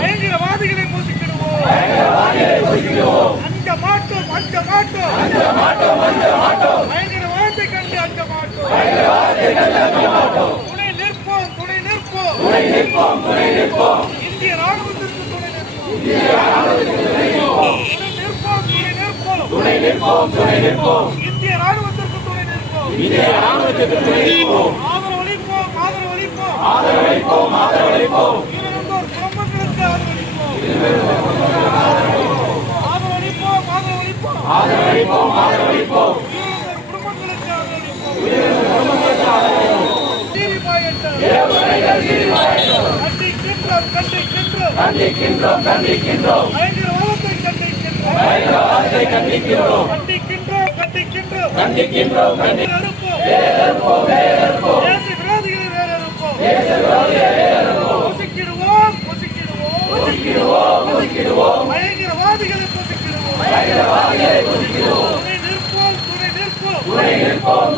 பயங்கரவாதிகளை போசிக்கிடுவோம். அஞ்ச மாட்டோம். பயங்கரவாதத்தை கண்டு அஞ்ச மாட்டோம். துணை நிற்போம். இந்திய ராணுவத்திற்கு துணை நிற்போம். இந்திய ராணுவத்திற்கு துணை நிற்போம். ஆதரவளிப்போம். உயிரிழந்தோர் குடும்பங்களுக்கு ஆதரவளிப்போம். உயிரிழந்தோர் குடும்பங்களுக்கு கண்டிக்கின்றோம். பயங்கரவாதத்தை கண்டிக்கின்றோம். பயங்கரவாதிகளை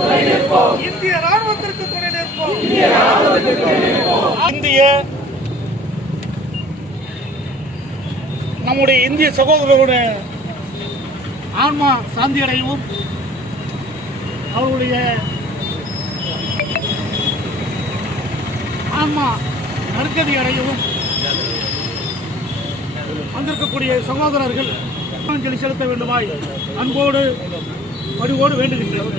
துணை நிற்போம். இந்திய ராணுவத்திற்கு துணை நிற்போம். நம்முடைய இந்திய சகோதரர்களுடைய ஆன்மா சாந்தி அடையவும், அவருடைய ஆன்மா நற்கதி அடையவும் வந்திருக்கக்கூடிய சகோதரர்கள் அஞ்சலி செலுத்த வேண்டுமாய் அன்போடு பணிவோடு வேண்டுகின்றனர்.